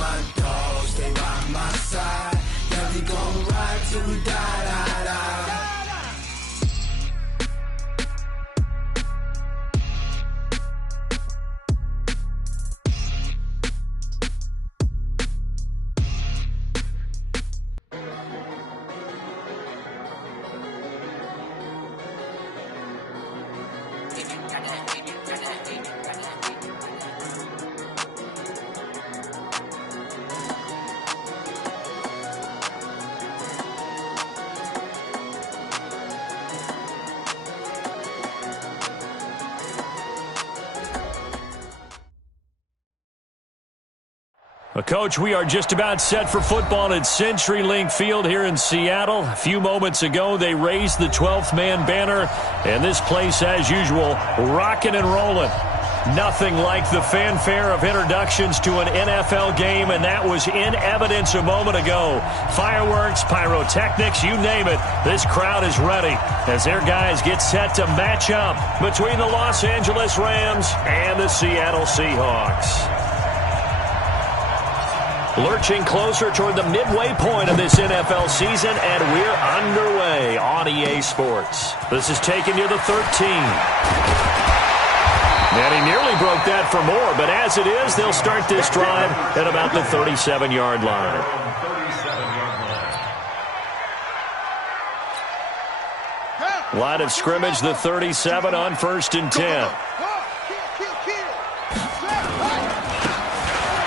my dogs, stay by my side. Yeah, we gon' ride till we die, die, die. Coach, we are just about set for football at CenturyLink Field here in Seattle. A few moments ago, they raised the 12th man banner, and this place, as usual, rocking and rolling. Nothing like the fanfare of introductions to an NFL game, and that was in evidence a moment ago. Fireworks, pyrotechnics, you name it. This crowd is ready as their guys get set to match up between the Los Angeles Rams and the Seattle Seahawks. Lurching closer toward the midway point of this NFL season, and we're underway on EA Sports. This is taken near the 13. And he nearly broke that for more, but as it is, they'll start this drive at about the 37-yard line. Line of scrimmage, the 37 on 1st and 10.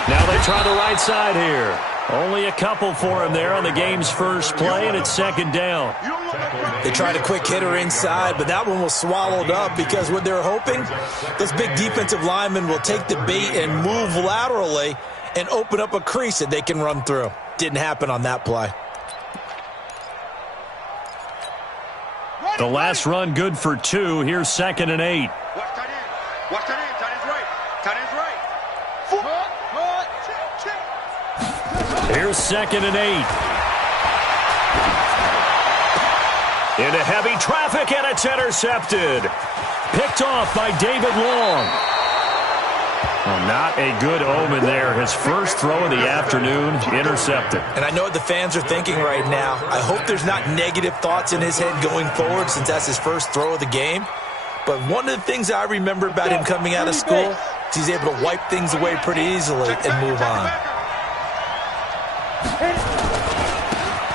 Now they try the right side here. Only a couple for him there on the game's first play, and it's 2nd down. They tried a quick hitter inside, but that one was swallowed up because what they're hoping, those big defensive linemen will take the bait and move laterally and open up a crease that they can run through. Didn't happen on that play. The last run good for 2. Here's 2nd and 8. Watch that in. Tight end's right. Tight end's right. Here's 2nd and 8. Into heavy traffic, and it's intercepted. Picked off by David Long. Well, not a good omen there. His first throw of the afternoon, intercepted. And I know what the fans are thinking right now. I hope there's not negative thoughts in his head going forward since that's his first throw of the game. But one of the things I remember about him coming out of school is he's able to wipe things away pretty easily and move on.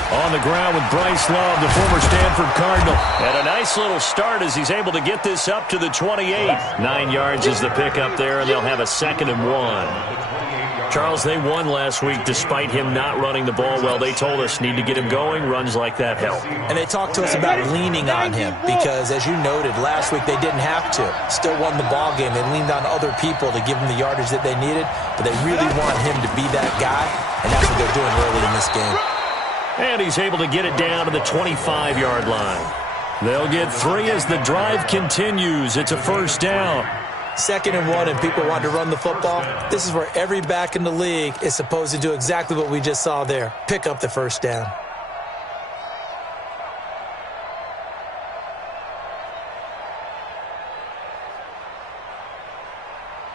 On the ground with Bryce Love, the former Stanford Cardinal. And a nice little start as he's able to get this up to the 28. 9 yards is the pickup there, and they'll have a 2nd and 1. Charles, they won last week despite him not running the ball well. They told us need to get him going. Runs like that help. And they talked to us about leaning on him because, as you noted, last week they didn't have to. Still won the ball game. They leaned on other people to give them the yardage that they needed, but they really want him to be that guy, and that's what they're doing early in this game. And he's able to get it down to the 25-yard line. They'll get 3 as the drive continues. It's a 1st down. 2nd and 1, and people want to run the football. This is where every back in the league is supposed to do exactly what we just saw there. Pick up the 1st down.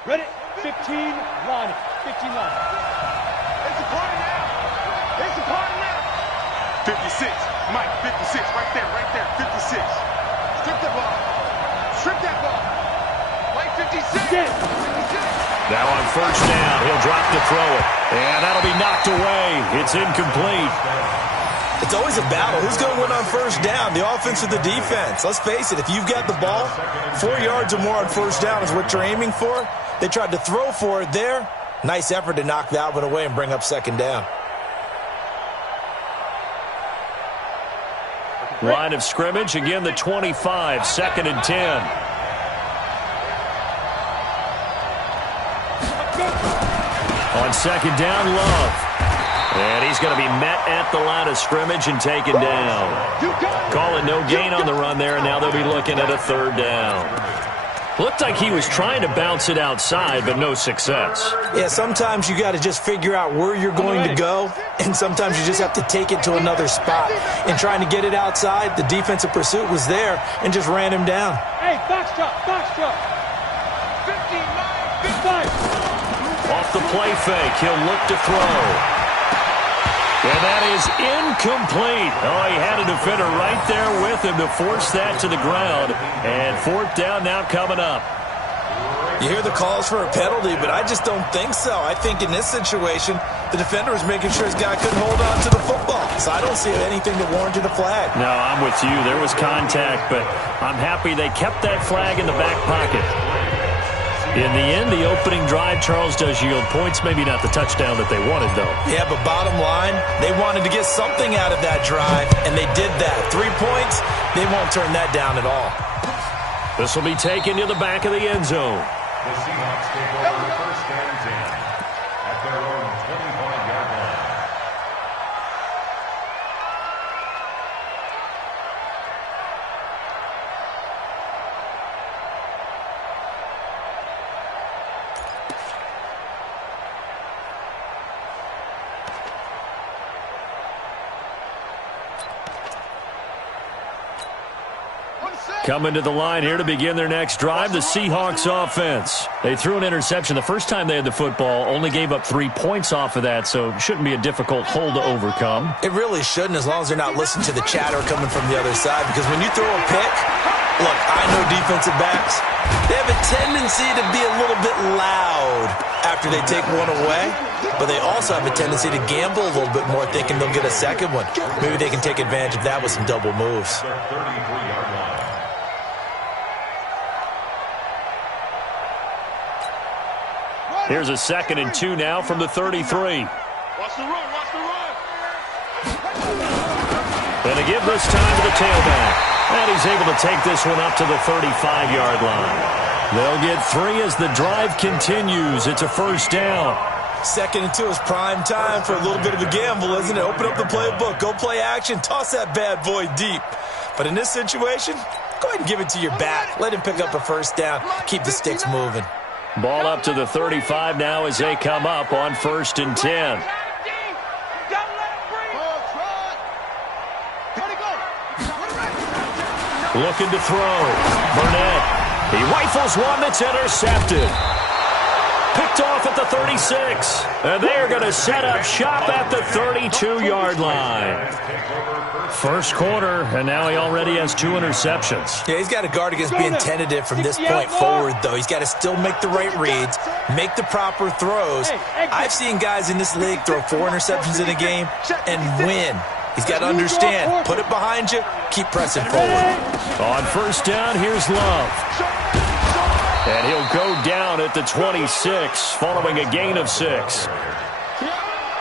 Ready? 15, line it. 15 line. It's a party now. It's a party now. 56. Mike, 56. Right there. 56. Strip that ball. Strip that ball. Mike, 56. Now on 1st down, he'll drop to throw it. And that'll be knocked away. It's incomplete. It's always a battle. Who's going to win on 1st down, the offense or the defense? Let's face it, if you've got the ball, 4 yards or more on 1st down is what you're aiming for. They tried to throw for it there. Nice effort to knock that one away and bring up 2nd down. Line of scrimmage, again the 25, 2nd and 10. On 2nd down, Love. And he's going to be met at the line of scrimmage and taken down. Calling no gain on the run there, and now they'll be looking at a 3rd down. Looked like he was trying to bounce it outside, but no success. Yeah, sometimes you got to just figure out where you're going to go, and sometimes you just have to take it to another spot. In trying to get it outside, the defensive pursuit was there and just ran him down. Hey, box drop, box drop. 59, 55. Off the play fake. He'll look to throw. And that is incomplete. Oh, he had a defender right there with him to force that to the ground. And fourth down now coming up. You hear the calls for a penalty, but I just don't think so. I think in this situation, the defender was making sure his guy couldn't hold on to the football. So I don't see anything that warranted a flag. No, I'm with you. There was contact, but I'm happy they kept that flag in the back pocket. In the end, the opening drive, Charles, does yield points. Maybe not the touchdown that they wanted, though. Yeah, but bottom line, they wanted to get something out of that drive, and they did that. 3 points, they won't turn that down at all. This will be taken to the back of the end zone. The Seahawks take over first and 10 at their own 25-yard line. Coming to the line here to begin their next drive, the Seahawks offense. They threw an interception the first time they had the football, only gave up 3 points off of that, so it shouldn't be a difficult hole to overcome. It really shouldn't, as long as they're not listening to the chatter coming from the other side, because when you throw a pick, look, I know defensive backs, they have a tendency to be a little bit loud after they take one away, but they also have a tendency to gamble a little bit more, thinking they'll get a second one. Maybe they can take advantage of that with some double moves. Their 33-yard line. Here's a 2nd and 2 now from the 33. Watch the run, watch the run. And a give this time to the tailback. And he's able to take this one up to the 35-yard line. They'll get 3 as the drive continues. It's a first down. 2nd and 2 is prime time for a little bit of a gamble, isn't it? Open up the playbook, go play action, toss that bad boy deep. But in this situation, go ahead and give it to your back. Let him pick up a first down, keep the sticks moving. Ball up to the 35 now as they come up on 1st and 10. Looking to throw. Burnett. He rifles one that's intercepted. Picked off at the 36. And they're going to set up shop at the 32-yard line. First quarter, and now he already has 2 interceptions. Yeah, he's got to guard against being tentative from this point forward, though. He's got to still make the right reads, make the proper throws. I've seen guys in this league throw 4 interceptions in a game and win. He's got to understand, put it behind you, keep pressing forward. On first down, here's Love. And he'll go down at the 26, following a gain of 6.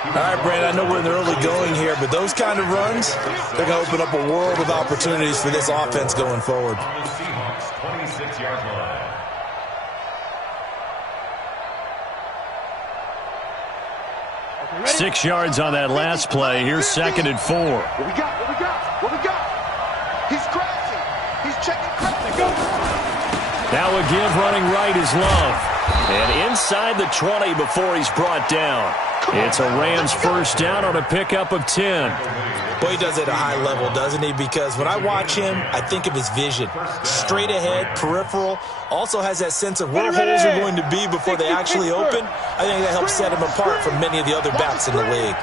All right, Brandon, I know we're in the early going here, but those kind of runs, they're going to open up a world of opportunities for this offense going forward. On the Seahawks 26-yard line. 6 yards on that last play. Here's 2nd and 4. What we got? What we got? What we got? He's crashing. He's checking crashing. Now a give running right is Love. And inside the 20 before he's brought down. It's a Rams first down on a pickup of 10. Boy, he does it at a high level, doesn't he? Because when I watch him, I think of his vision. Straight ahead, peripheral. Also has that sense of where holes are going to be before they actually open. I think that helps set him apart from many of the other backs in the league.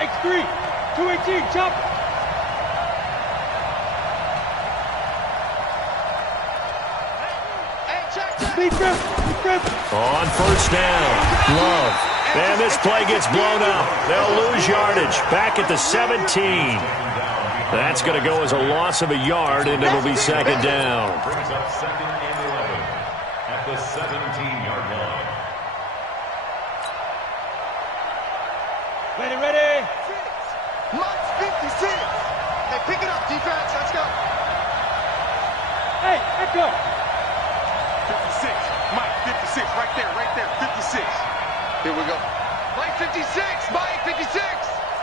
X3, 218, chop. On first down, Love. And this play gets blown up. They'll lose yardage. Back at the 17. That's going to go as a loss of a yard, and it'll be 2nd down. Brings up 2nd and 11 at the 17-yard line. Ready. Mike's 56. Hey, pick it up, defense. Let's go. Hey, Echo. 56. Mike, 56. Right there. 56. Here we go. Mike, 56. Mike, 56.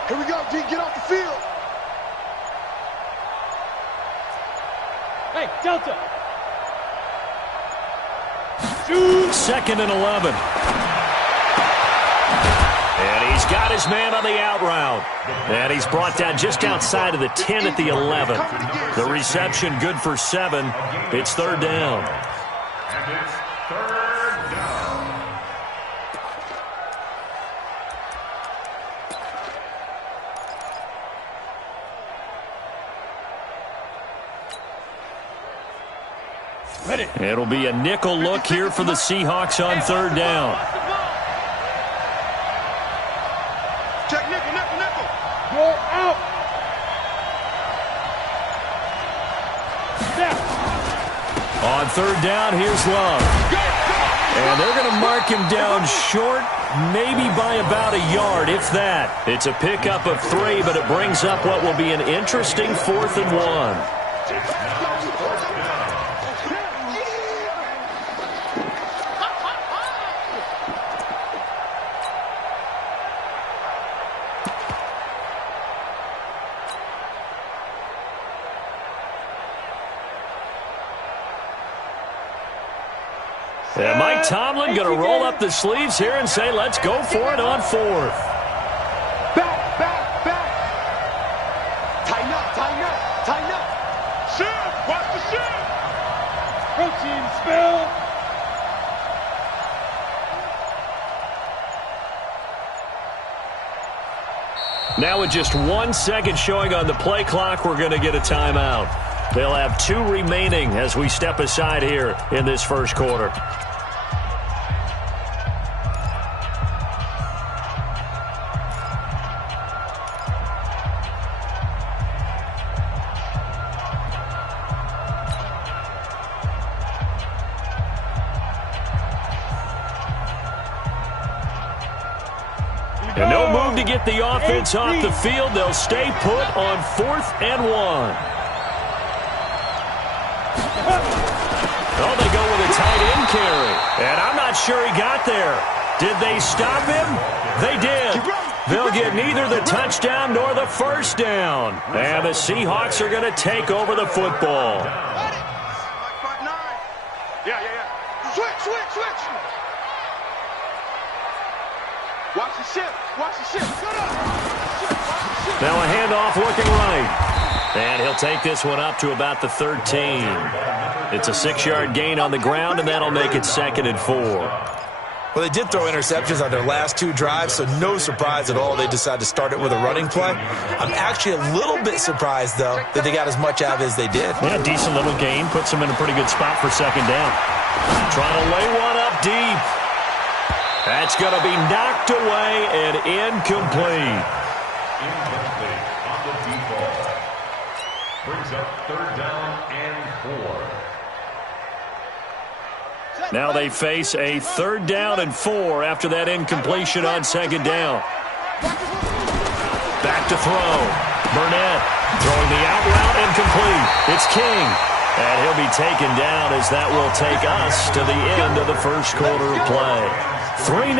Here we go, D. Get off the field. Hey, Delta. 2nd and 11. And he's got his man on the out route. And he's brought down just outside of the 10 at the 11. The reception good for 7. It's 3rd down. And it's 3rd It'll be a nickel look here for the Seahawks on third down. Check nickel, nickel, nickel. Go out. On third down, here's Love. And they're going to mark him down short, maybe by about a yard, if that. It's a pickup of 3, but it brings up what will be an interesting 4th and 1. And Mike Tomlin going to roll up the sleeves here and say, let's go for it on 4th. Back, back, back. Tighten up, tighten up, tighten up. Shoot! Watch the shoot! Protein spill. Now with just 1 second showing on the play clock, we're going to get a timeout. They'll have 2 remaining as we step aside here in this first quarter. And no move to get the offense off the field. They'll stay put on 4th and 1. Oh, they go with a tight end carry. And I'm not sure he got there. Did they stop him? They did. They'll get neither the touchdown nor the first down. And the Seahawks are going to take over the football. Yeah. Switch. Watch the shift. Now a handoff looking right. And he'll take this one up to about the 13. It's a 6-yard gain on the ground, and that'll make it 2nd and 4. Well, they did throw interceptions on their last 2 drives, so no surprise at all they decided to start it with a running play. I'm actually a little bit surprised, though, that they got as much out of it as they did. Yeah, decent little gain. Puts them in a pretty good spot for 2nd down. Trying to lay one up deep. That's going to be knocked away and incomplete. Incomplete on the default. Brings up 3rd down and 4. Now they face a 3rd down and 4 after that incompletion on 2nd down. Back to throw. Burnett throwing the out route incomplete. It's King. And he'll be taken down as that will take us to the end of the first quarter of play. 3-0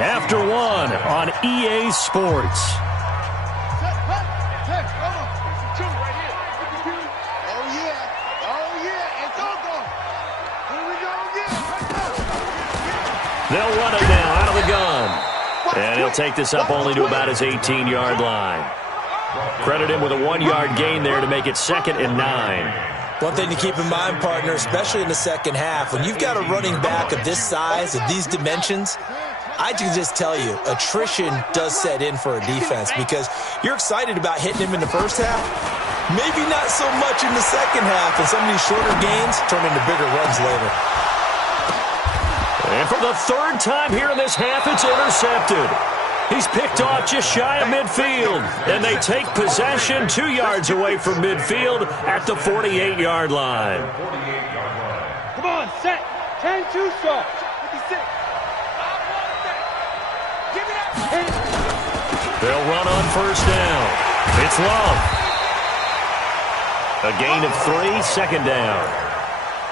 after 1 on EA Sports. They'll run it now out of the gun. And he'll take this up only to about his 18-yard line. Credit him with a 1-yard gain there to make it 2nd and 9. One thing to keep in mind, partner, especially in the second half, when you've got a running back of this size, of these dimensions, I can just tell you, attrition does set in for a defense because you're excited about hitting him in the first half. Maybe not so much in the second half, and some of these shorter gains turn into bigger runs later. And for the 3rd time here in this half, it's intercepted. He's picked off just shy of midfield, and they take possession 2 yards away from midfield at the 48-yard line. Come on, set. 10-2 start. 56. They'll run on 1st down. It's Love. A gain of 3, 2nd down.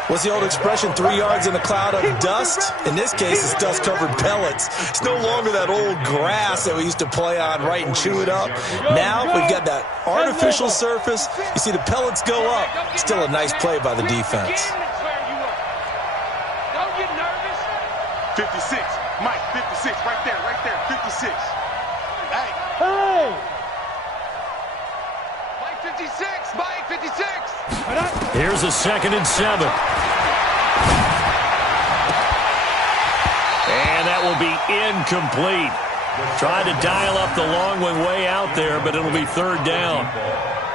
What's the old expression, 3 yards in a cloud of dust? In this case, it's dust-covered pellets. It's no longer that old grass that we used to play on, right, and chew it up. Now we've got that artificial surface. You see the pellets go up. Still a nice play by the defense. Don't get nervous. 56. Mike, 56. Right there. 56. Hey. Mike, 56. Mike, 56. Here's a 2nd and 7. And that will be incomplete. Tried to dial up the long one way out there, but it'll be 3rd down.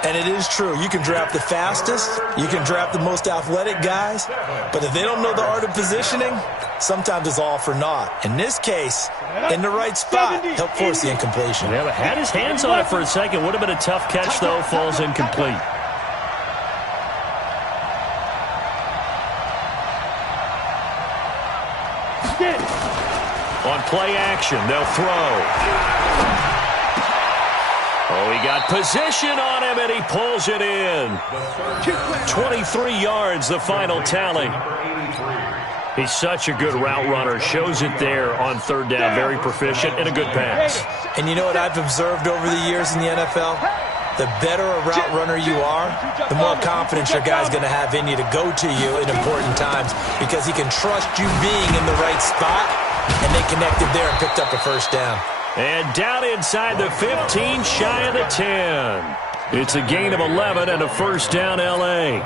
And it is true. You can draft the fastest. You can draft the most athletic guys. But if they don't know the art of positioning, sometimes it's all for naught. In this case, in the right spot, help force the incompletion. Yeah, but had his hands on it for a second. Would have been a tough catch, though. Falls incomplete. On play action, they'll throw. Oh, he got position on him, and he pulls it in. 23 yards, the final tally. He's such a good route runner. Shows it there on third down. Very proficient and a good pass. And you know what I've observed over the years in the NFL? The better a route runner you are, the more confidence your guy's going to have in you to go to you in important times because he can trust you being in the right spot, and they connected there and picked up a first down. And down inside the 15, shy of the 10. It's a gain of 11 and a first down, L.A.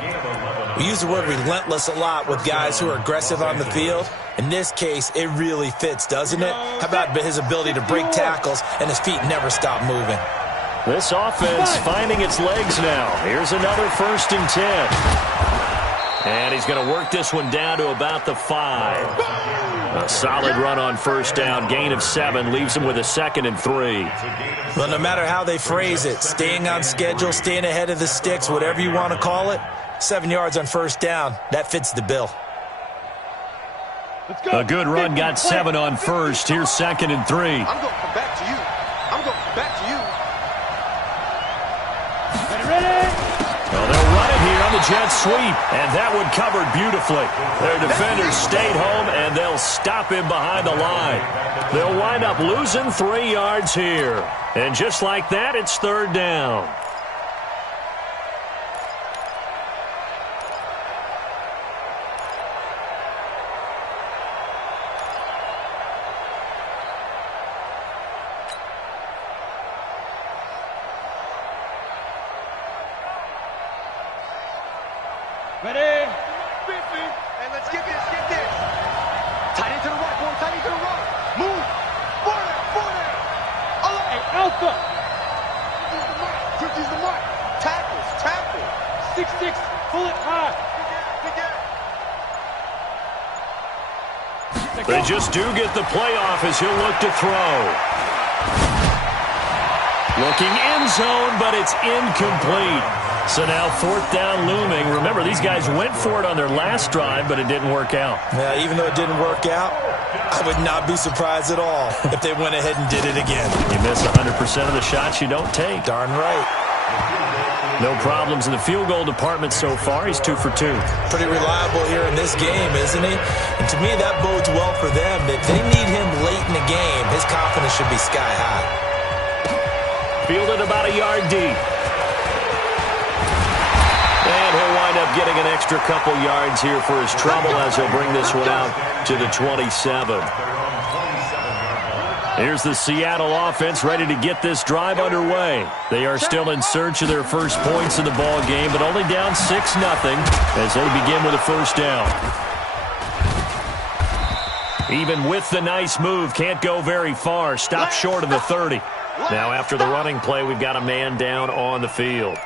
We use the word relentless a lot with guys who are aggressive on the field. In this case, it really fits, doesn't it? How about his ability to break tackles and his feet never stop moving? This offense finding its legs now. Here's another 1st and 10. And he's going to work this one down to about the 5. A solid run on first down. Gain of 7 leaves him with a 2nd and 3. Well, no matter how they phrase it, staying on schedule, staying ahead of the sticks, whatever you want to call it, 7 yards on first down, that fits the bill. A good run got 7 on first. Here's 2nd and 3. I'm going to come back to you. I'm going to come back to you. Well, they'll run it here on the jet sweep, and that one covered beautifully. Their defenders stayed home, and they'll stop him behind the line. They'll wind up losing 3 yards here. And just like that, it's third down. Ready? 50. And let's get this, get this. Tight into the right, boy, tight into the right. Move. 4 down. Hey, Alpha. 50's the mark. Tackles, tackle. 6-6, pull it high. They just do get the playoff as he'll look to throw. Looking end zone, but it's incomplete. So now 4th down looming. Remember, these guys went for it on their last drive, but it didn't work out. Yeah, even though it didn't work out, I would not be surprised at all if they went ahead and did it again. You miss 100% of the shots you don't take. Darn right. No problems in the field goal department so far. He's 2 for 2. Pretty reliable here in this game, isn't he? And to me, that bodes well for them. If they need him late in the game, his confidence should be sky high. Fielded about a yard deep. And he'll wind up getting an extra couple yards here for his trouble as he'll bring this one out to the 27. Here's the Seattle offense ready to get this drive underway. They are still in search of their first points in the ball game, but only down 6-0 as they begin with a first down. Even with the nice move, can't go very far. Stop short of the 30. Now after the running play, we've got a man down on the field.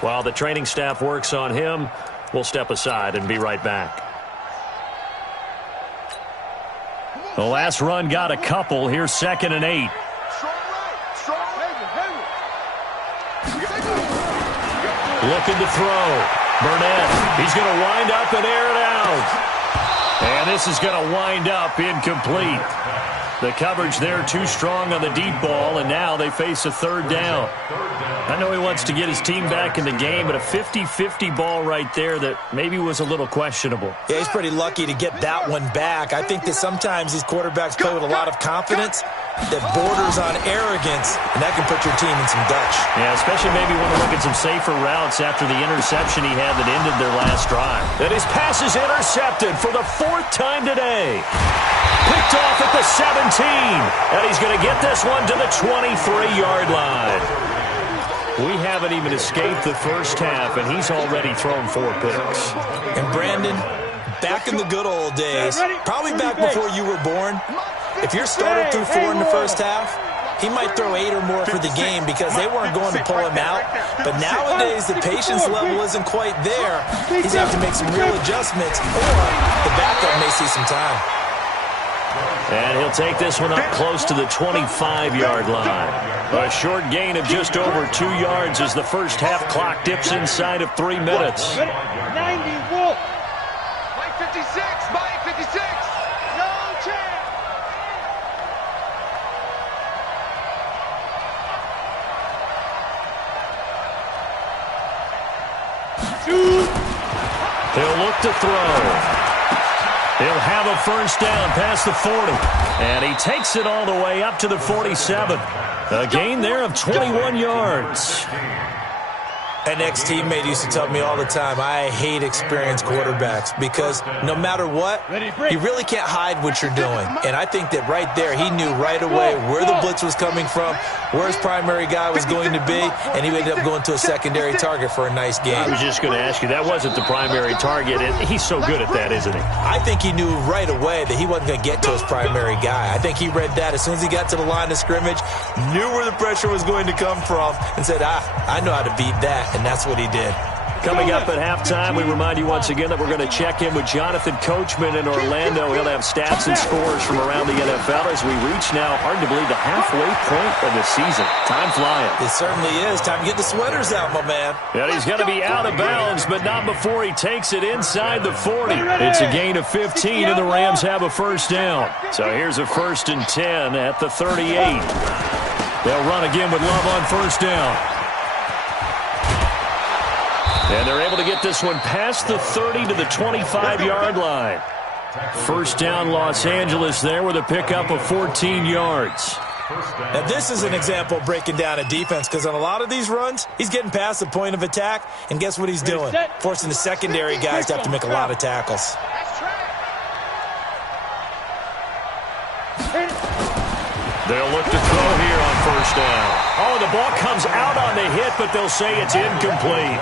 While the training staff works on him, we'll step aside and be right back. The last run got a couple. Here's 2nd and 8. Looking to throw. Burnett. He's going to wind up and air it out. And this is going to wind up incomplete. The coverage there too strong on the deep ball, and now they face a third down. I know he wants to get his team back in the game, but a 50-50 ball right there that maybe was a little questionable. Yeah, he's pretty lucky to get that one back. I think that sometimes these quarterbacks play with a lot of confidence that borders on arrogance, and that can put your team in some Dutch. Yeah, especially maybe want to look at some safer routes after the interception he had that ended their last drive. And his pass is intercepted for the 4th time today. Picked off at the 17, and he's going to get this one to the 23-yard line. We haven't even escaped the first half, and he's already thrown 4 picks. And Brandon, back in the good old days, probably back before you were born, if you're started through 4 in the first half, he might throw 8 or more for the game because they weren't going to pull him out. But nowadays, the patience level isn't quite there. He's going to have to make some real adjustments, or the backup may see some time. And he'll take this one up close to the 25-yard line. A short gain of just over 2 yards as the first half clock dips inside of 3 minutes. 90, Wolf. Mike 56, Mike 56. No chance. He'll look to throw. He'll have a first down past the 40. And he takes it all the way up to the 47. A gain there of 21 yards. An ex-teammate used to tell me all the time, I hate experienced quarterbacks because no matter what, you really can't hide what you're doing. And I think that right there, he knew right away where the blitz was coming from, where his primary guy was going to be, and he ended up going to a secondary target for a nice game. I was just going to ask you, that wasn't the primary target, and he's so good at that, isn't he? I think he knew right away that he wasn't going to get to his primary guy. I think he read that as soon as he got to the line of scrimmage, knew where the pressure was going to come from, and said, I know how to beat that. And that's what he did. Coming up at halftime, we remind you once again that we're going to check in with Jonathan Coachman in Orlando. He'll have stats and scores from around the NFL as we reach now, hard to believe, the halfway point of the season. Time flying. It certainly is. Time to get the sweaters out, my man. And he's going to be out of bounds, but not before he takes it inside the 40. It's a gain of 15, and the Rams have a first down. So here's a 1st and 10 at the 38. They'll run again with Love on first down. And they're able to get this one past the 30 to the 25-yard line. First down, Los Angeles there with a pickup of 14 yards. Now, this is an example of breaking down a defense because on a lot of these runs, he's getting past the point of attack, and guess what he's doing? Forcing the secondary guys to have to make a lot of tackles. They'll look to throw here on first down. Oh, the ball comes out on the hit, but they'll say it's incomplete.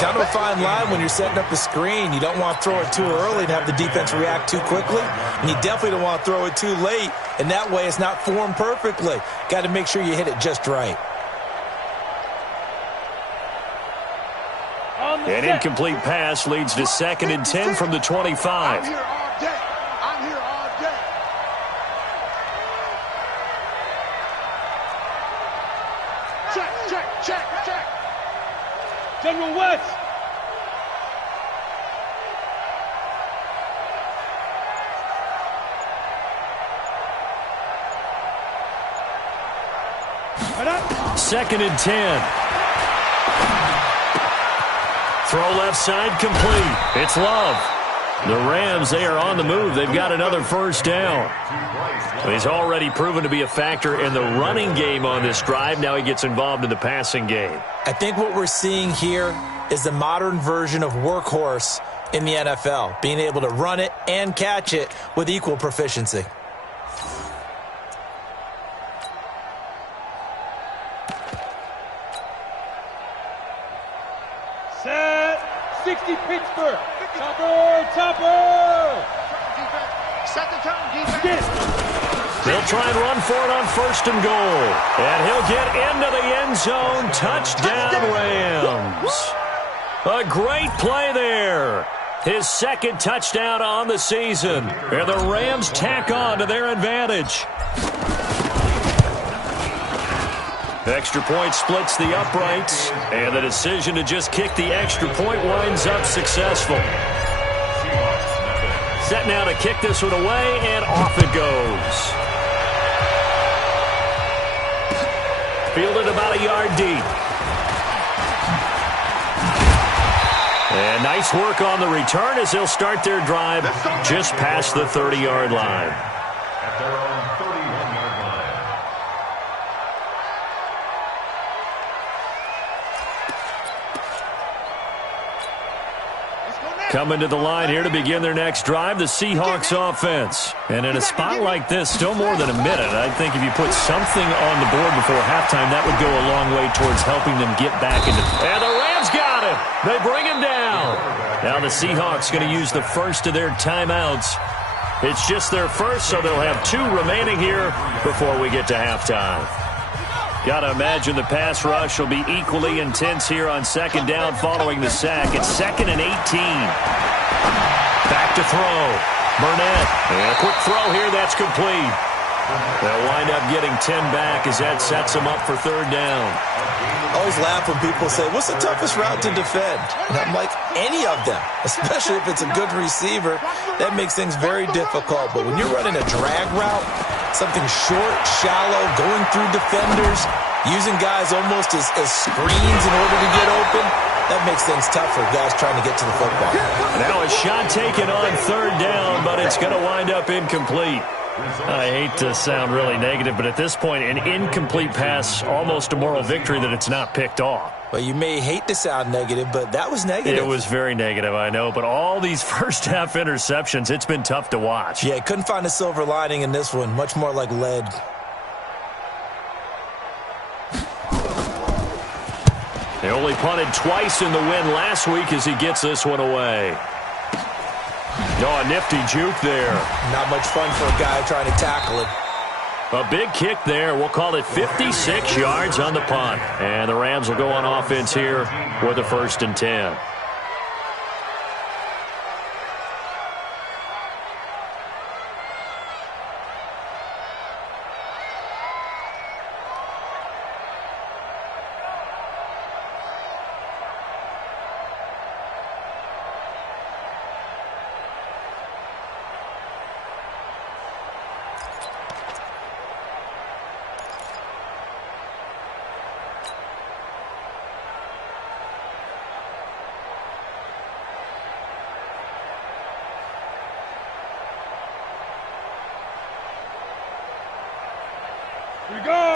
Kind of a fine line when you're setting up a screen. You don't want to throw it too early and have the defense react too quickly. And you definitely don't want to throw it too late, and that way it's not formed perfectly. Got to make sure you hit it just right. An incomplete pass leads to 2nd and 10 from the 25. I'm here all day. I'm here all day. Check. General West. Second and 10. Throw left side complete. It's Love. The Rams, they are on the move. They've got another first down. He's already proven to be a factor in the running game on this drive. Now he gets involved in the passing game. I think what we're seeing here is the modern version of workhorse in the NFL, being able to run it and catch it with equal proficiency. Set. 60 Pittsburgh. Topper. Set the tone, defense. They'll try and run for it on 1st and goal. And he'll get into the end zone. Touchdown, Rams. A great play there. His 2nd touchdown on the season. And the Rams tack on to their advantage. Extra point splits the uprights. And the decision to just kick the extra point winds up successful. Set now to kick this one away, and off it goes. Fielded about a yard deep. And nice work on the return as they'll start their drive just past the 30-yard line. At their own 31-yard line. Coming to the line here to begin their next drive, the Seahawks offense. And in a spot like this, still more than a minute, I think if you put something on the board before halftime, that would go a long way towards helping them get back into. And the Rams got him. They bring him down. Now the Seahawks going to use the first of their timeouts. It's just their first, so they'll have 2 remaining here before we get to halftime. Got to imagine the pass rush will be equally intense here on second down following the sack. It's 2nd and 18. Back to throw. Burnett. And a quick throw here. That's complete. They'll wind up getting 10 back as that sets them up for 3rd down. I always laugh when people say, what's the toughest route to defend? And I'm like, any of them, especially if it's a good receiver. That makes things very difficult. But when you're running a drag route, something short, shallow, going through defenders, using guys almost as screens in order to get open, that makes things tough for guys trying to get to the football. Now a shot taken on 3rd down, but it's going to wind up incomplete. I hate to sound really negative, but at this point, an incomplete pass, almost a moral victory that it's not picked off. Well, you may hate to sound negative, but that was negative. It was very negative, I know, but all these first-half interceptions, it's been tough to watch. Yeah, couldn't find a silver lining in this one, much more like lead. They only punted twice in the win last week as he gets this one away. Oh, a nifty juke there. Not much fun for a guy trying to tackle it. A big kick there. We'll call it 56 yards on the punt. And the Rams will go on offense here with a 1st and 10.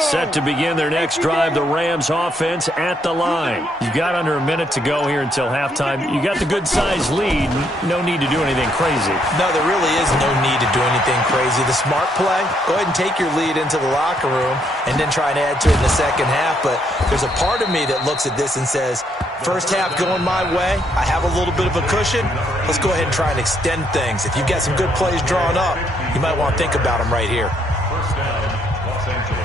Set to begin their next drive, the Rams offense at the line. You've got under a minute to go here until halftime. You got the good-sized lead. No need to do anything crazy. No, there really is no need to do anything crazy. The smart play, go ahead and take your lead into the locker room and then try and add to it in the second half. But there's a part of me that looks at this and says, first half going my way, I have a little bit of a cushion. Let's go ahead and try and extend things. If you've got some good plays drawn up, you might want to think about them right here. First down, Los Angeles.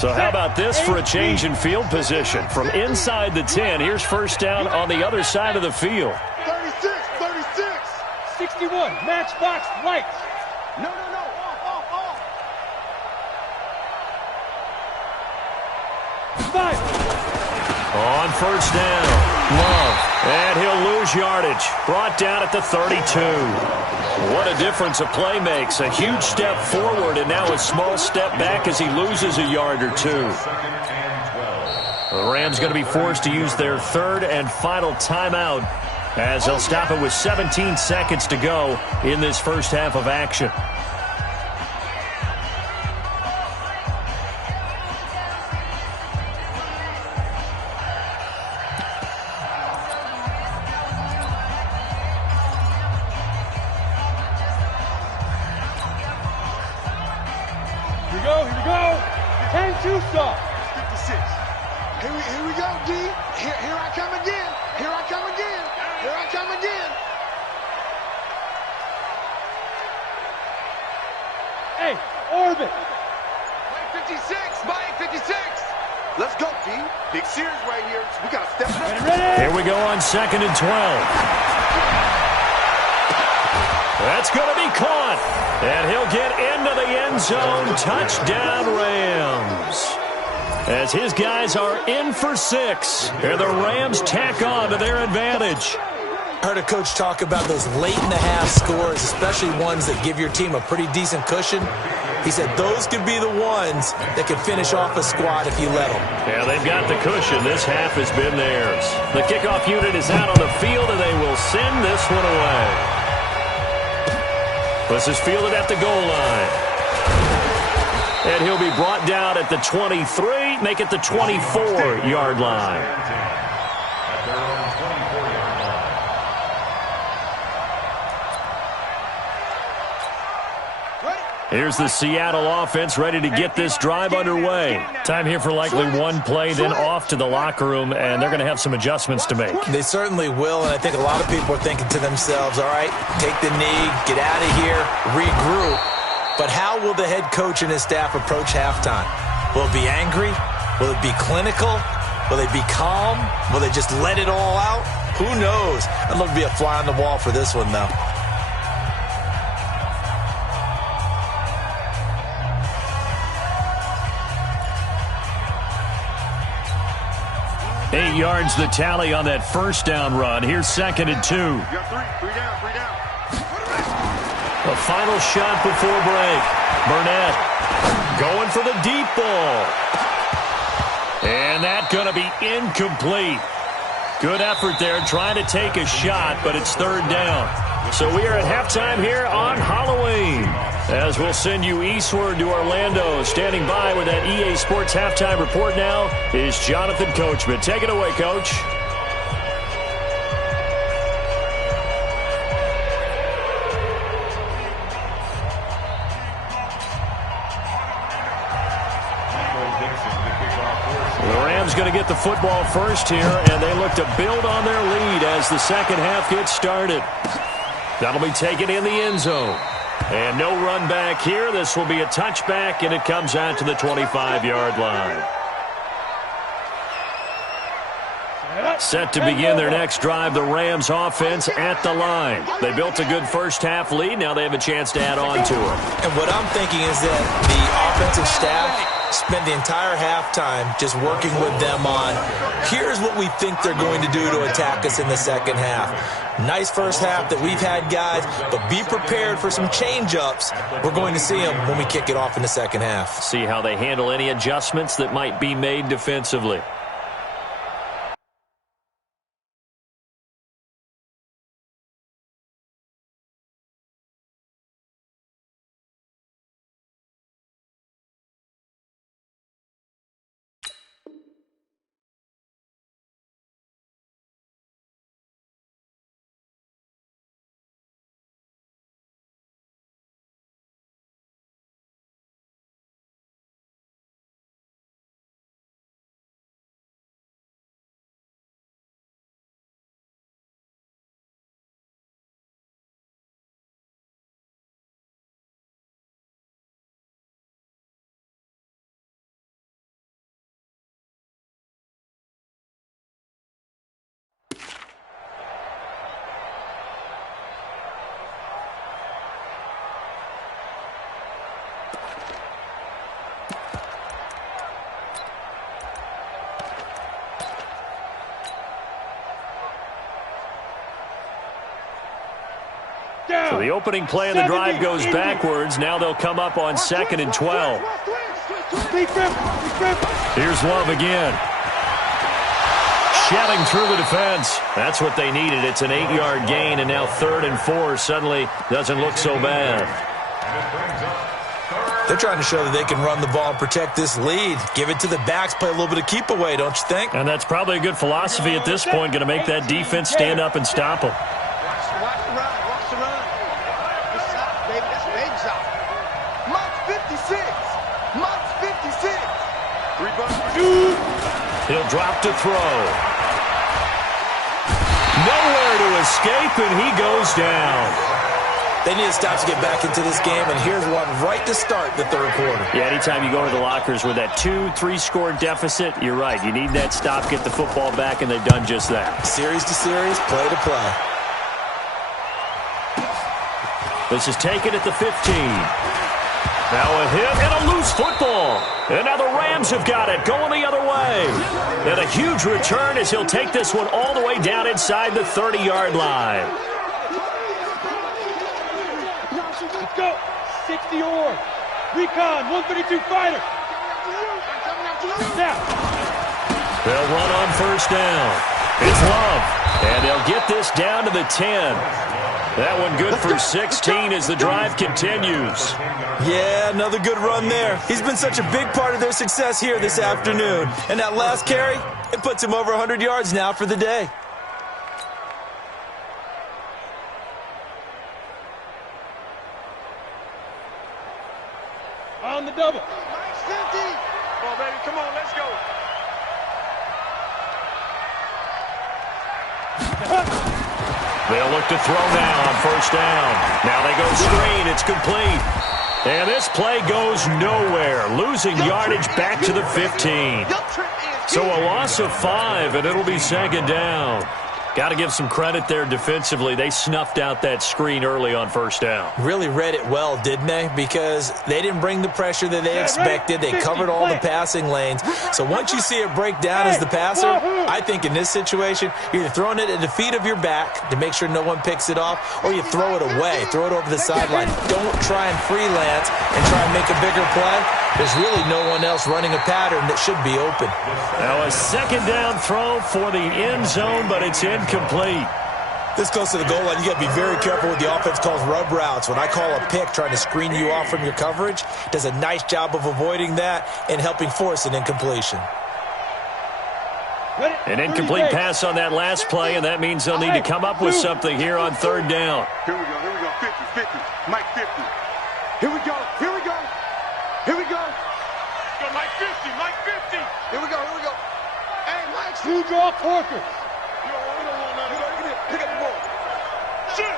So how about this for a change in field position? From inside the 10, here's first down on the other side of the field. 36, 36. 61, matchbox right. No, off. 5. On first down, Love. And he'll lose yardage. Brought down at the 32. What a difference a play makes. A huge step forward and now a small step back as he loses a yard or two. The Rams going to be forced to use their 3rd and final timeout as they'll stop it with 17 seconds to go in this first half of action. Here we go. 10-2 stop. 56. Here we go, D. Here I come again. Here I come again. Hey, orbit. Mike 56. Let's go, D. Big series right here. We got to step it up. Ready? Here we go on 2nd and 12. That's going to be caught. And he'll get into the end zone. Touchdown, Rams. As his guys are in for 6. And the Rams tack on to their advantage. Heard a coach talk about those late-in-the-half scores, especially ones that give your team a pretty decent cushion. He said those could be the ones that can finish off a squad if you let them. Yeah, they've got the cushion. This half has been theirs. The kickoff unit is out on the field, and they will send this one away. This is fielded at the goal line. And he'll be brought down at the 23, make it the 24-yard line. At their own 24-yard line. Ready? Here's the Seattle offense ready to get this drive underway. Time here for likely one play, then off to the locker room, and they're going to have some adjustments to make. They certainly will, and I think a lot of people are thinking to themselves, all right, take the knee, get out of here, regroup. But how will the head coach and his staff approach halftime? Will it be angry? Will it be clinical? Will they be calm? Will they just let it all out? Who knows? I'd love to be a fly on the wall for this one, though. Eight yards the tally on that first down run. Here's 2nd and 2. You got three down. A final shot before break. Burnett going for the deep ball. And that's going to be incomplete. Good effort there trying to take a shot, but it's 3rd down. So we are at halftime here on Halloween, as we'll send you eastward to Orlando. Standing by with that EA Sports halftime report now is Jonathan Coachman. Take it away, Coach. The Rams going to get the football first here, and they look to build on their lead as the second half gets started. That'll be taken in the end zone. And no run back here. This will be a touchback, and it comes out to the 25-yard line. Set to begin their next drive, the Rams offense at the line. They built a good first half lead. Now they have a chance to add on to it. And what I'm thinking is that the offensive staff spent the entire halftime just working with them on, here's what we think they're going to do to attack us in the second half. Nice first half that we've had, guys, but be prepared for some change-ups. We're going to see them when we kick it off in the second half. See how they handle any adjustments that might be made defensively. So the opening play of the drive goes backwards. Now they'll come up on 2nd and 12. Here's Love again. Shelling through the defense. That's what they needed. It's an 8-yard gain, and now 3rd and 4 suddenly doesn't look so bad. They're trying to show that they can run the ball and protect this lead. Give it to the backs, play a little bit of keep away, don't you think? And that's probably a good philosophy at this point, going to make that defense stand up and stop them. Watch the run. Good shot, baby. That's a baby shot. Mott's 56. Mott's 56. 3 bucks. He'll drop to throw. Nowhere to escape, and he goes down. They need to stop to get back into this game, and here's one right to start the third quarter. Yeah, anytime you go to the lockers with that 2-3 score deficit, you're right. You need that stop, get the football back, and they've done just that. Series to series, play to play. This is taken at the 15. Now a hit and a loose football. And now the Rams have got it, going the other way. And a huge return as he'll take this one all the way down inside the 30-yard line. Let's go. 60 or. Recon, 132 fighter. Now. They'll run on first down. It's Love. And they'll get this down to the 10. That one good for 16 as the drive continues. Yeah, another good run there. He's been such a big part of their success here this afternoon. And that last carry, it puts him over 100 yards now for the day. On the double. 50. Come on, baby. Come on, let's go. They'll look to throw now on first down. Now they go screen. It's complete. And this play goes nowhere. Losing yardage back to the 15. So a loss of 5, and it'll be second down. Got to give some credit there defensively. They snuffed out that screen early on first down. Really read it well, didn't they? Because they didn't bring the pressure that they expected. They covered all the passing lanes. So once you see it break down as the passer, I think in this situation, you're either throwing it at the feet of your back to make sure no one picks it off, or you throw it away. Throw it over the sideline. Don't try and freelance and try and make a bigger play. There's really no one else running a pattern that should be open. Now a second down throw for the end zone, but it's incomplete. This goes to the goal line. You got to be very careful with the offense calls rub routes. When I call a pick trying to screen you off from your coverage, does a nice job of avoiding that and helping force an incompletion. An incomplete pass on that last play, and that means they'll need to come up with something here on third down. Here we go, 50, Mike 50. Here we go, here we go. Here we go. Go, Mike 50, Mike 50. Here we go. Hey, Mike. Two draw quarters. We don't want none of that. Pick up the ball. Shoot.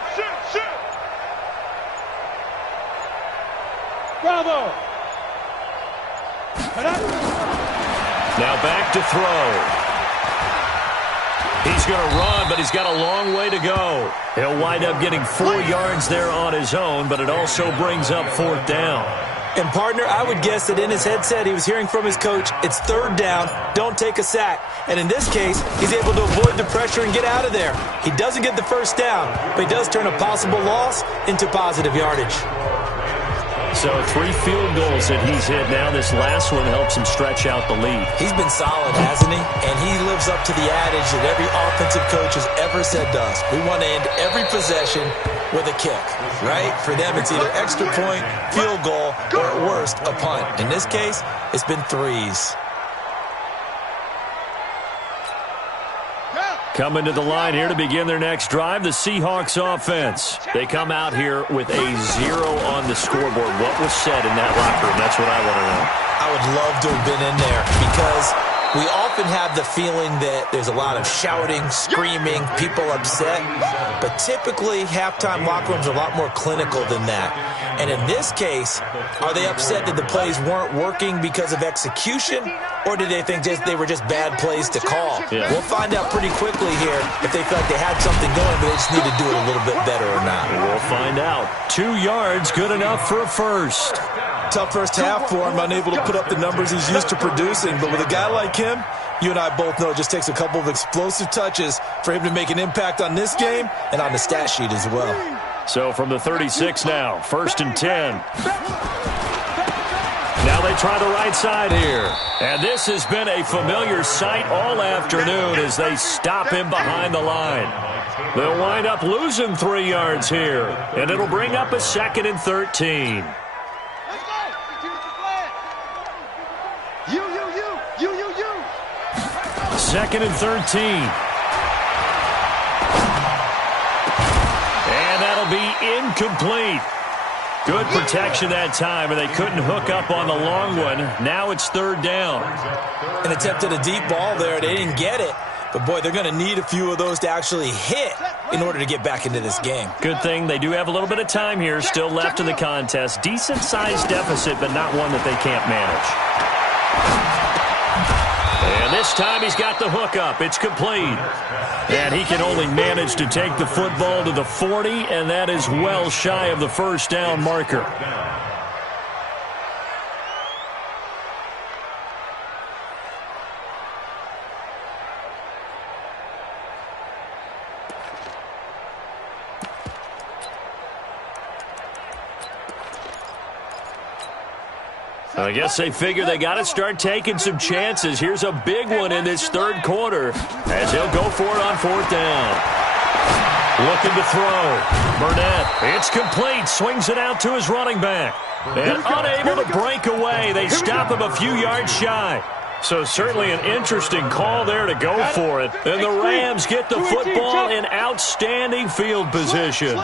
Bravo. Now back to throw. He's going to run, but he's got a long way to go. He'll wind up getting 4 yards there on his own, but it also brings up fourth down. And, partner, I would guess that in his headset he was hearing from his coach, it's third down, don't take a sack. And in this case, he's able to avoid the pressure and get out of there. He doesn't get the first down, but he does turn a possible loss into positive yardage. So 3 field goals that he's hit now. This last one helps him stretch out the lead. He's been solid, hasn't he? And he lives up to the adage that every offensive coach has ever said to us. We want to end every possession with a kick, right? For them, it's either extra point, field goal, or at worst, a punt. In this case, it's been 3s. Coming to the line here to begin their next drive, the Seahawks offense. They come out here with a 0 on the scoreboard. What was said in that locker room? That's what I want to know. I would love to have been in there because we often have the feeling that there's a lot of shouting, screaming, people upset. But typically, halftime locker rooms are a lot more clinical than that. And in this case, are they upset that the plays weren't working because of execution? Or did they think they were just bad plays to call? Yeah. We'll find out pretty quickly here if they felt like they had something going, but they just need to do it a little bit better or not. We'll find out. 2 yards, good enough for a first. Tough first half for him, unable to put up the numbers he's used to producing. But with a guy like him, you and I both know it just takes a couple of explosive touches for him to make an impact on this game and on the stat sheet as well. So from the 36 now, 1st and 10. Now they try the right side here. And this has been a familiar sight all afternoon as they stop him behind the line. They'll wind up losing 3 yards here. And it'll bring up a 2nd and 13. You. 2nd and 13. And that'll be incomplete. Good protection that time, and they couldn't hook up on the long one. Now it's 3rd down. An attempt at a deep ball there. They didn't get it. But, boy, they're going to need a few of those to actually hit in order to get back into this game. Good thing they do have a little bit of time here still left in the contest. Decent-sized deficit, but not one that they can't manage. And this time he's got the hookup. It's complete. And he can only manage to take the football to the 40, and that is well shy of the first down marker. I guess they figure they got to start taking some chances. Here's a big one in this 3rd quarter as he'll go for it on 4th down. Looking to throw. Burnett, it's complete. Swings it out to his running back. And unable to break away. They stop him a few yards shy. So certainly an interesting call there to go for it. And the Rams get the football in outstanding field position.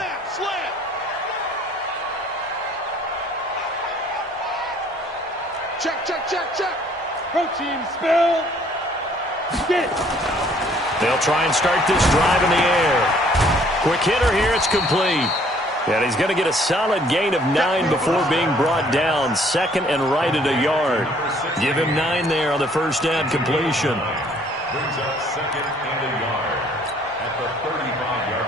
Pro team, spill. Get it. They'll try and start this drive in the air. Quick hitter here, it's complete. And he's going to get a solid gain of 9 before being brought down. Second and right at a yard. Give him 9 there on the first down completion. Brings up second and a yard at the 35-yard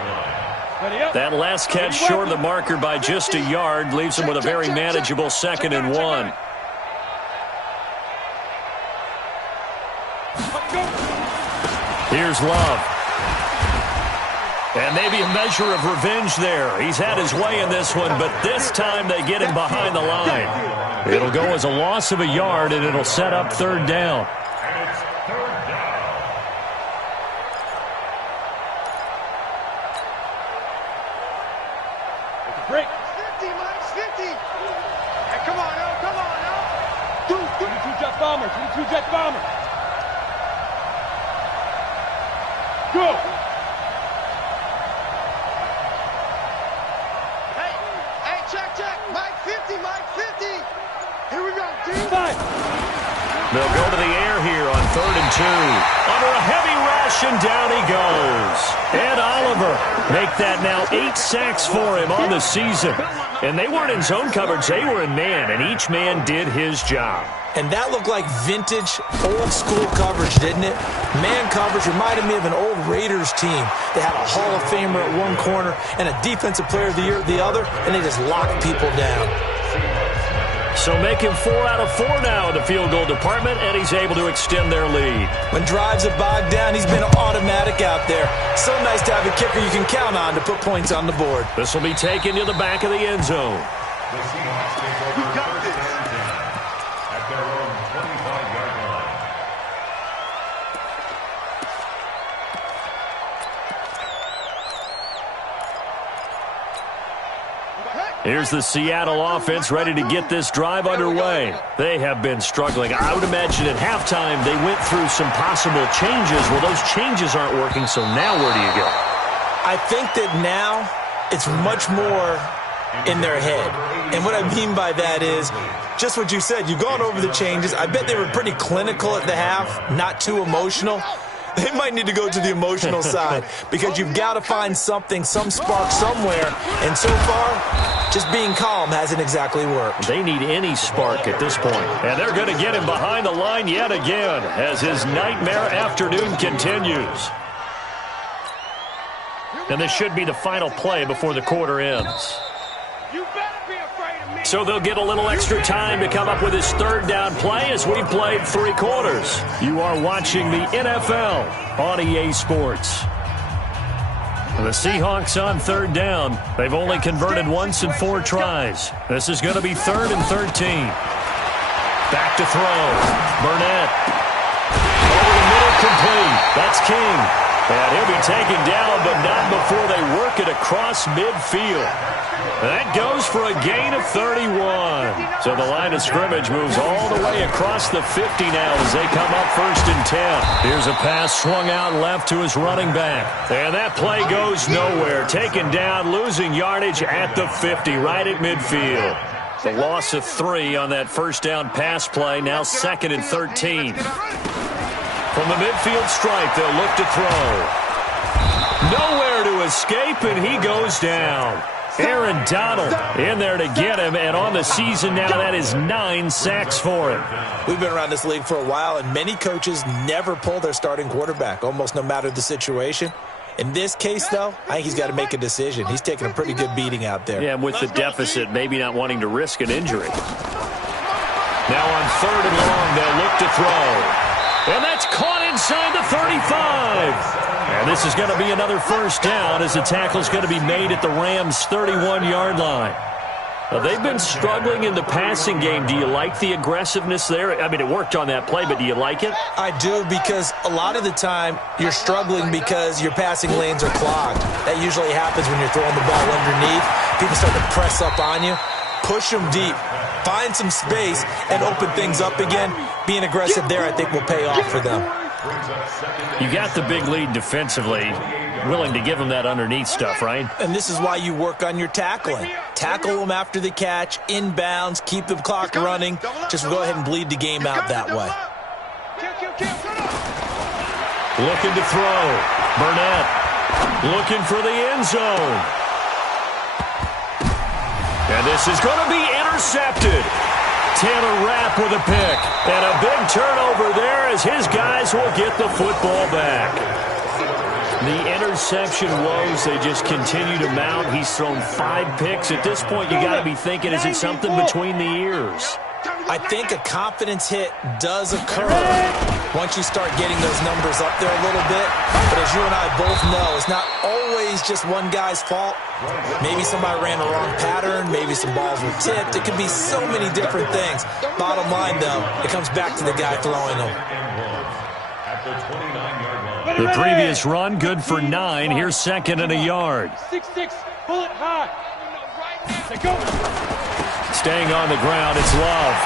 line. That last catch short of the marker by just a yard leaves him with a very manageable second and 1. Here's Love. And maybe a measure of revenge there. He's had his way in this one, but this time they get him behind the line. It'll go as a loss of a yard, and it'll set up third down. And it's third down. Break. 50, Mike's 50. Hey, come on, now. Come on, now. 22 jet bomber. 22 jet bomber. Go. Hey, check. Mike 50, Mike 50. Here we go, dude. 5. They'll go to the air here on 3rd and 2. Under a heavy rush, and down he goes. Ed Oliver make that now 8 sacks for him on the season. And they weren't in zone coverage, they were in man, and each man did his job. And that looked like vintage, old-school coverage, didn't it? Man coverage reminded me of an old Raiders team. They had a Hall of Famer at one corner and a Defensive Player of the Year at the other, and they just locked people down. So make him 4 out of 4 now in the field goal department, and he's able to extend their lead. When drives are bogged down, he's been automatic out there. So nice to have a kicker you can count on to put points on the board. This will be taken to the back of the end zone. The Seahawks take over first and 10 at their own 25-yard line. Here's the Seattle offense ready to get this drive underway. They have been struggling. I would imagine at halftime they went through some possible changes. Well, those changes aren't working, so now where do you go? I think that now it's much more in their head. And what I mean by that is just what you said. You've gone over the changes. I bet they were pretty clinical at the half, not too emotional. They might need to go to the emotional side because you've got to find something, some spark somewhere. And so far, just being calm hasn't exactly worked. They need any spark at this point. And they're going to get him behind the line yet again as his nightmare afternoon continues. And this should be the final play before the quarter ends. So they'll get a little extra time to come up with his third down play as we played 3 quarters. You are watching the NFL on EA Sports. The Seahawks on third down. They've only converted once in 4 tries. This is going to be 3rd and 13. Back to throw. Burnett. Over the middle, complete. That's King. And he'll be taken down, but not before they work it across midfield. That goes for a gain of 31. So the line of scrimmage moves all the way across the 50 now as they come up 1st and 10. Here's a pass swung out left to his running back. And that play goes nowhere. Taken down, losing yardage at the 50, right at midfield. The loss of 3 on that first down pass play, now 2nd and 13. From the midfield stripe, they'll look to throw. Nowhere to escape, and he goes down. Aaron Donald in there to get him, and on the season now, that is 9 sacks for him. We've been around this league for a while, and many coaches never pull their starting quarterback, almost no matter the situation. In this case, though, I think he's got to make a decision. He's taking a pretty good beating out there. Yeah, with the deficit, maybe not wanting to risk an injury. Now on 3rd and long, they'll look to throw. And that's caught inside the 35. And this is going to be another first down as the tackle's going to be made at the Rams' 31-yard line. Now, they've been struggling in the passing game. Do you like the aggressiveness there? I mean, it worked on that play, but do you like it? I do, because a lot of the time you're struggling because your passing lanes are clogged. That usually happens when you're throwing the ball underneath. People start to press up on you. Push them deep. Find some space and open things up again. Being aggressive there, I think, will pay off for them. You got the big lead defensively. Willing to give them that underneath stuff, right? And this is why you work on your tackling. Tackle them after the catch, inbounds, keep the clock running. Just go ahead and bleed the game out that way. Looking to throw. Burnett looking for the end zone. And this is going to be intercepted. Taylor Rapp with a pick. And a big turnover there as his guys will get the football back. The interception woes, they just continue to mount. He's thrown 5 picks. At this point, you got to be thinking, is it something between the ears? I think a confidence hit does occur once you start getting those numbers up there a little bit. But as you and I both know, it's not always just one guy's fault. Maybe somebody ran a wrong pattern. Maybe some balls were tipped. It could be so many different things. Bottom line, though, it comes back to the guy throwing them. The previous run, good for 9. Here's second and a yard. 6-6, bullet high. Staying on the ground, it's Love.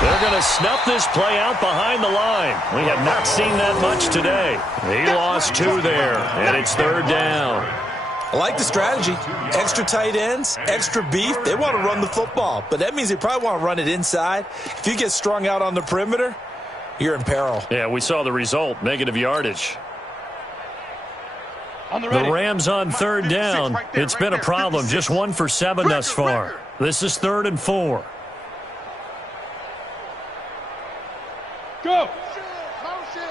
They're going to snuff this play out behind the line. We have not seen that much today. He lost 2 there, and it's third down. I like the strategy. Extra tight ends, extra beef. They want to run the football, but that means they probably want to run it inside. If you get strung out on the perimeter, you're in peril. Yeah, we saw the result, negative yardage. The Rams on third down. It's been a problem, just 1 for 7 thus far. This is 3rd and 4. Go! Motion!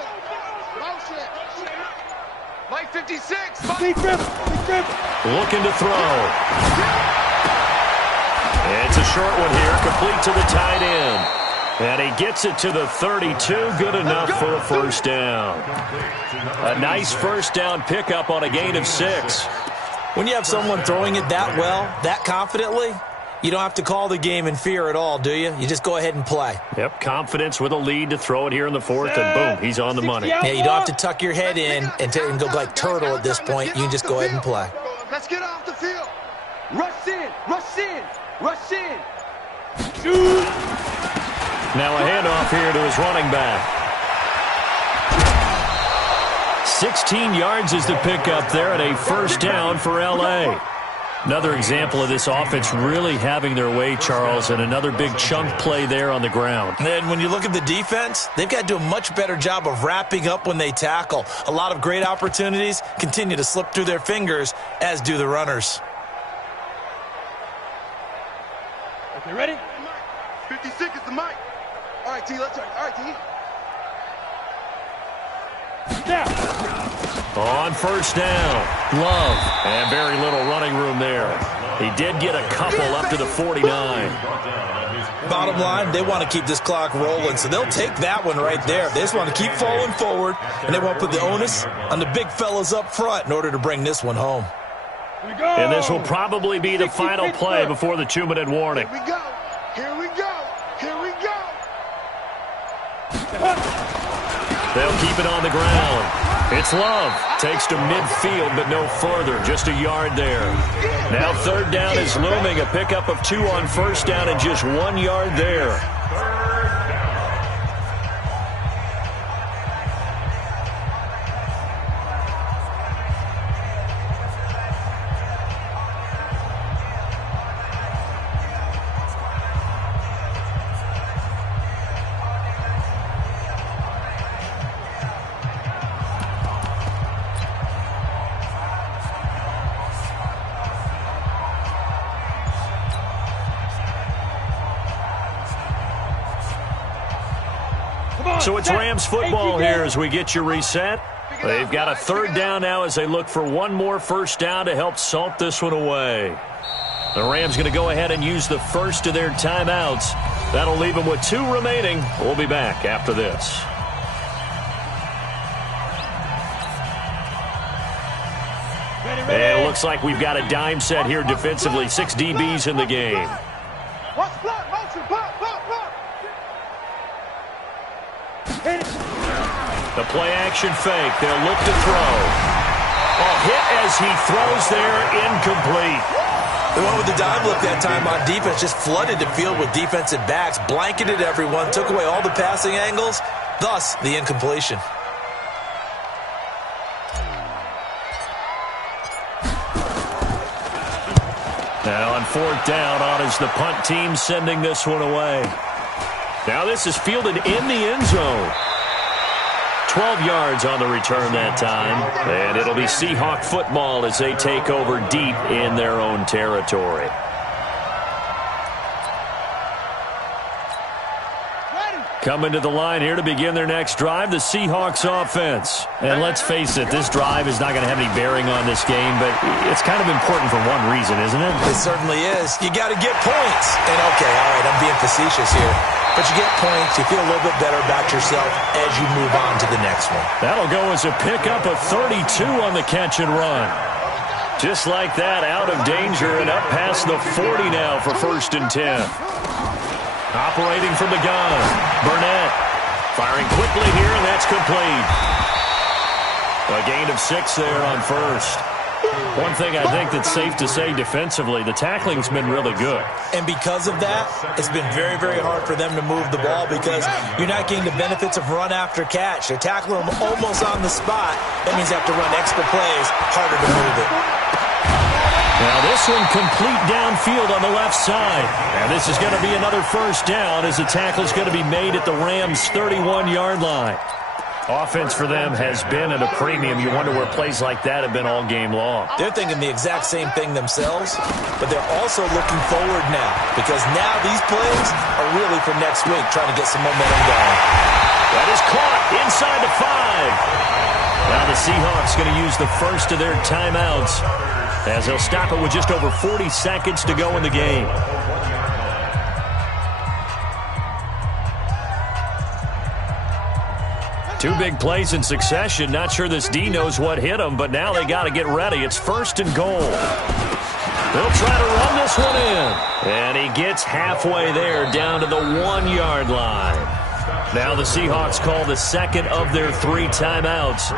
Light 56! Big grip! Looking to throw. It's a short one here, complete to the tight end. And he gets it to the 32, good enough for a first down. A nice first down pickup on a gain of 6. When you have someone throwing it that well, that confidently, you don't have to call the game in fear at all, do you? You just go ahead and play. Yep, confidence with a lead to throw it here in the 4th, and boom, he's on the money. Yeah, you don't have to tuck your head in and go like turtle at this point. You can just go ahead and play. Let's get off the field. Rush in! Rush in! Rush in! Now a handoff here to his running back. 16 yards is the pickup there, and a first down for L.A. Another example of this offense really having their way, Charles, and another big chunk play there on the ground. And then when you look at the defense, they've got to do a much better job of wrapping up when they tackle. A lot of great opportunities continue to slip through their fingers, as do the runners. Okay, ready? 56 is the mic. All right, T, let's turn. All right, T. Now. On first down, Love, and very little running room there. He did get a couple up to the 49. Bottom line, they want to keep this clock rolling, so they'll take that one right there. They just want to keep falling forward, and they want to put the onus on the big fellas up front in order to bring this one home. Here we go. And this will probably be the final play before the 2-minute warning. Here we go. Here we go. Here we go. They'll keep it on the ground. It's Love. Takes to midfield, but no further. Just a yard there. Now third down is looming. A pickup of 2 on first down and just 1 yard there. So it's Rams football here as we get you reset. They've got a third down now as they look for one more first down to help salt this one away. The Rams going to go ahead and use the first of their timeouts. That'll leave them with 2 remaining. We'll be back after this. And it looks like we've got a dime set here defensively. 6 DBs in the game. Watch block, motion, block, block, block. The play-action fake. They'll look to throw. A hit as he throws there, incomplete. The one with the dime look that time on defense just flooded the field with defensive backs, blanketed everyone, took away all the passing angles, thus the incompletion. Now on fourth down, on is the punt team sending this one away. Now this is fielded in the end zone. 12 yards on the return that time. And it'll be Seahawk football as they take over deep in their own territory. Coming to the line here to begin their next drive, the Seahawks offense. And let's face it, this drive is not going to have any bearing on this game, but it's kind of important for one reason, isn't it? It certainly is. You got to get points. And okay, all right, I'm being facetious here. But you get points, you feel a little bit better about yourself as you move on to the next one. That'll go as a pickup of 32 on the catch and run. Just like that, out of danger and up past the 40 now for 1st and 10. Operating from the gun, Burnett. Firing quickly here, and that's complete. A gain of 6 there on 1st. One thing I think that's safe to say defensively, the tackling's been really good. And because of that, it's been very, very hard for them to move the ball because you're not getting the benefits of run after catch. They're tackling them almost on the spot. That means they have to run extra plays, harder to move it. Now this one complete downfield on the left side. And this is going to be another 1st down as the tackle is going to be made at the Rams' 31-yard line. Offense for them has been at a premium. You wonder where plays like that have been all game long. They're thinking the exact same thing themselves, but they're also looking forward now because now these plays are really for next week, trying to get some momentum going. That is caught inside the 5. Now the Seahawks going to use the first of their timeouts as they'll stop it with just over 40 seconds to go in the game. Two big plays in succession. Not sure this D knows what hit him, but now they got to get ready. It's 1st and goal. They'll try to run this one in. And he gets halfway there down to the 1-yard line. Now the Seahawks call the second of their 3 timeouts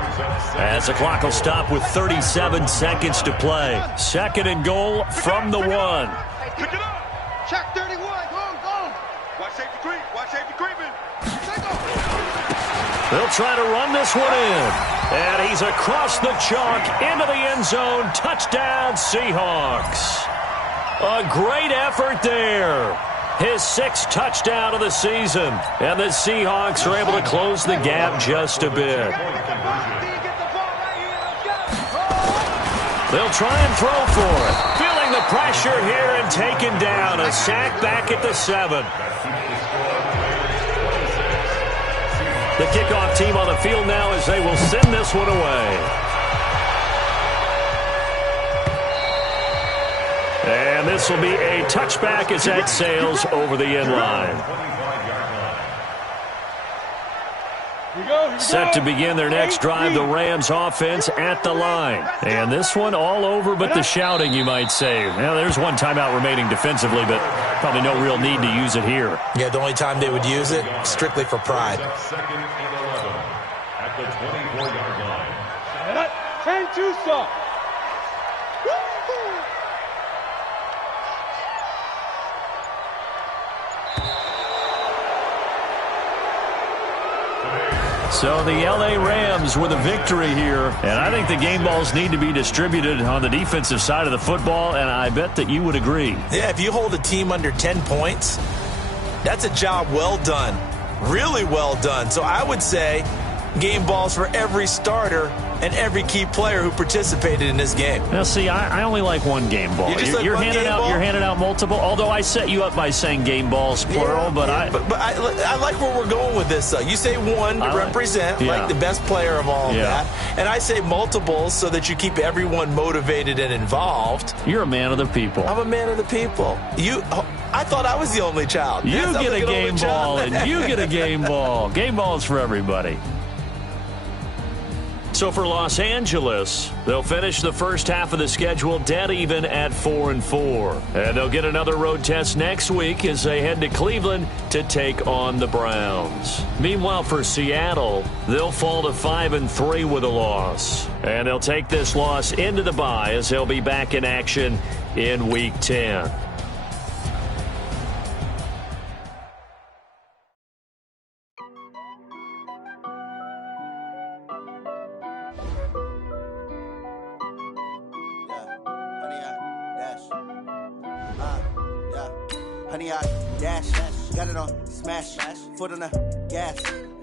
as the clock will stop with 37 seconds to play. 2nd and goal from the 1. Pick it up. Check 31. Go. Watch safety creep. Watch safety creeping. They'll try to run this one in. And he's across the chalk into the end zone. Touchdown, Seahawks. A great effort there. His 6th touchdown of the season. And the Seahawks are able to close the gap just a bit. They'll try and throw for it. Feeling the pressure here and taken down. A sack back at the 7. The kickoff team on the field now as they will send this one away. And this will be a touchback as that sails over the end line. Set to begin their next drive, the Rams offense at the line. And this one all over but the shouting, you might say. Now, there's one timeout remaining defensively, but probably no real need to use it here. Yeah, the only time they would use it, strictly for pride. 2nd and 11 at the 24-yard line. Chain Tucson. So the L.A. Rams with a victory here. And I think the game balls need to be distributed on the defensive side of the football, and I bet that you would agree. Yeah, if you hold a team under 10 points, that's a job well done. Really well done. So I would say game balls for every starter and every key player who participated in this game. Now, see, I only like one game ball. You're handing out multiple. Although I set you up by saying game balls plural, but I like where we're going with this. You say one to represent like the best player of all of that, and I say multiples so that you keep everyone motivated and involved. You're a man of the people. I'm a man of the people. I thought I was the only child. You get a game ball, and you get a game ball. Game balls for everybody. So for Los Angeles, they'll finish the first half of the schedule dead even at 4-4. And they'll get another road test next week as they head to Cleveland to take on the Browns. Meanwhile, for Seattle, they'll fall to 5-3 with a loss. And they'll take this loss into the bye as they'll be back in action in Week 10. Honey, I dash, got it on smash, foot on the gas,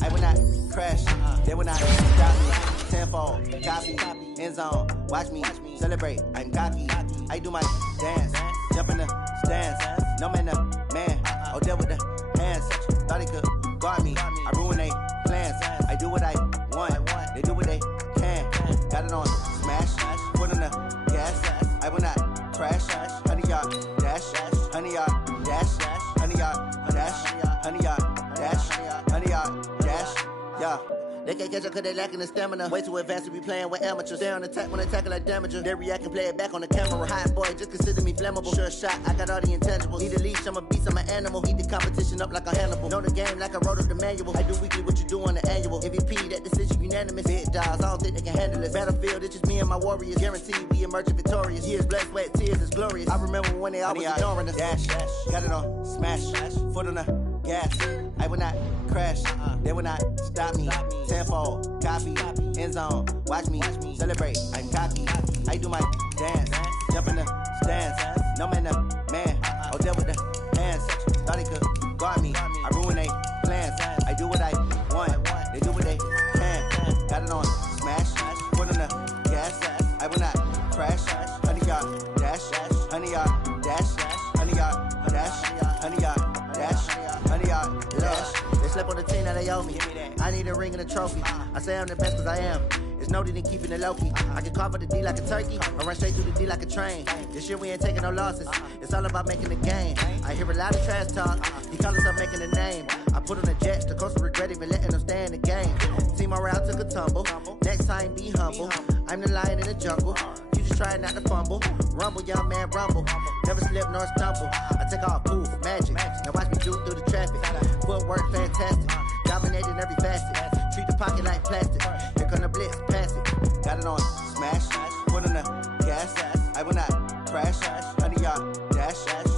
I will not crash. They will not stop me. Tenfold, copy, end zone. Watch me celebrate. I'm cocky. I do my dance. Jump in the stands. No man, the man. Oh, deal with the hands. Thought he could guard me. I ruin they plans. I do what I want. They do what they can. Got it on smash. Put on the gas. I will not crash. 100 yard dash. 100 yard dash. 100 yard dash. 100 yard dash. 100 yard dash. Yeah. They can't catch up cause they lacking the stamina. Way too advanced to be playing with amateurs. Stay on attack when attacking like damager. They react and play it back on the camera. Hot boy, just consider me flammable. Sure shot, I got all the intangibles. Need a leash, I'm a beast, I'm an animal. Eat the competition up like a Hannibal. Know the game like I wrote up the manual. I do weekly what you do on the annual. MVP, that decision unanimous. Big dogs, I don't think they can handle it. Battlefield, it's just me and my warriors. Guaranteed we emerging victorious. Years, blood, sweat, tears, it's glorious. I remember when they always ignoring us. Dash, got it on smash. Foot on the gas. I will not crash. They will not stop me. Tenfold, copy, end zone. Watch me celebrate. I'm cocky. I do my dance. Jump in the stands. No man, the man. Oh, deal with the hands. Thought he could guard me. I ruin they plans. I do what I want. They do what they can. Got it on smash. Put on the gas. I will not crash. 100 yard dash. 100 yard dash. 100 yard dash. 100 yard dash. 100 yard dash. They slept on the team that they owe me. I need a ring and a trophy. I say I'm the best cause I am. It's no need in keeping it low-key. I can carve up the D like a turkey, or run straight through the D like a train. This year we ain't taking no losses. It's all about making the game. I hear a lot of trash talk. He call himself making a name. I put on the jets, the coast will regret even letting them stay in the game. Team around took a tumble. Next time be humble. I'm the lion in the jungle. You just try not to fumble. Rumble, young man, rumble. Never slip nor stumble. I take off, poof, magic. Now watch me juke through the traffic. Footwork fantastic. Dominating every facet. Treat the pocket like plastic. Here come the blitz, pass it. Got it on smash. Put on the gas. I will not crash. 100 yard dash.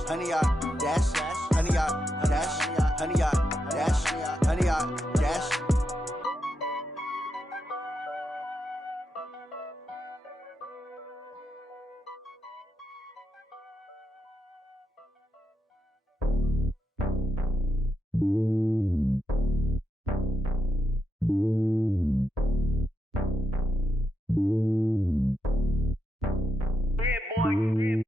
100 yard dash. 100 yard dash. 100 yard dash. 100 yard dash. Yeah, boy.